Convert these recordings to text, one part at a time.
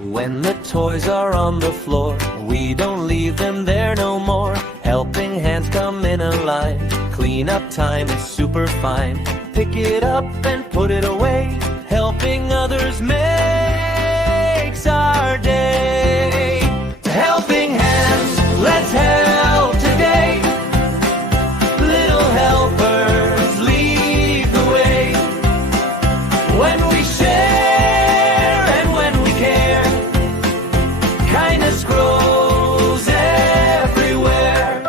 When the toys are on the floor, we don't leave them there no more. Helping hands come in a line. Clean up time is super fine. Pick it up and put it away. Helping others makes our day. Helping hands, let's help today. Little helpers lead the way. When we share and when we care, kindness grows everywhere.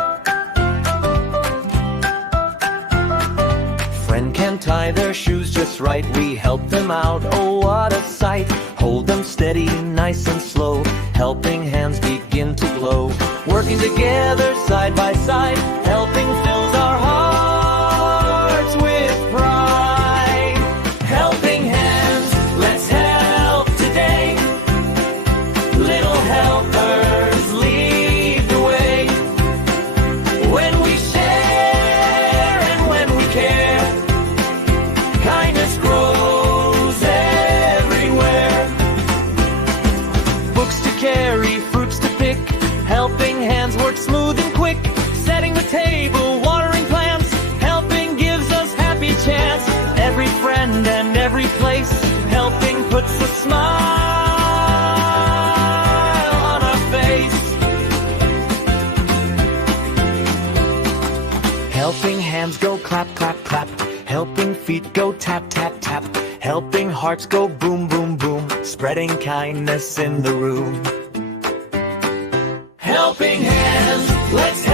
Friend can't tie their shoes just right, we help them out, oh what a sight. Hold them steady, nice and slow, helping hands begin to glow. Working together side by side, helping fills our hearts with pride. Helping hands, let's help today. Little helpers lead the way. When we share and when we care, kindness grows everywhere. Books to carry, fruits to pick, helping hands work smooth and quick. Setting the table, watering plants, helping gives us happy chance. Every friend and every place, helping puts a smile on our face. Helping hands go clap, clap, clap. Helping feet go tap, tap, tap. Helping hearts go boom, boom, boom. Spreading kindness in the room. Helping hands, let's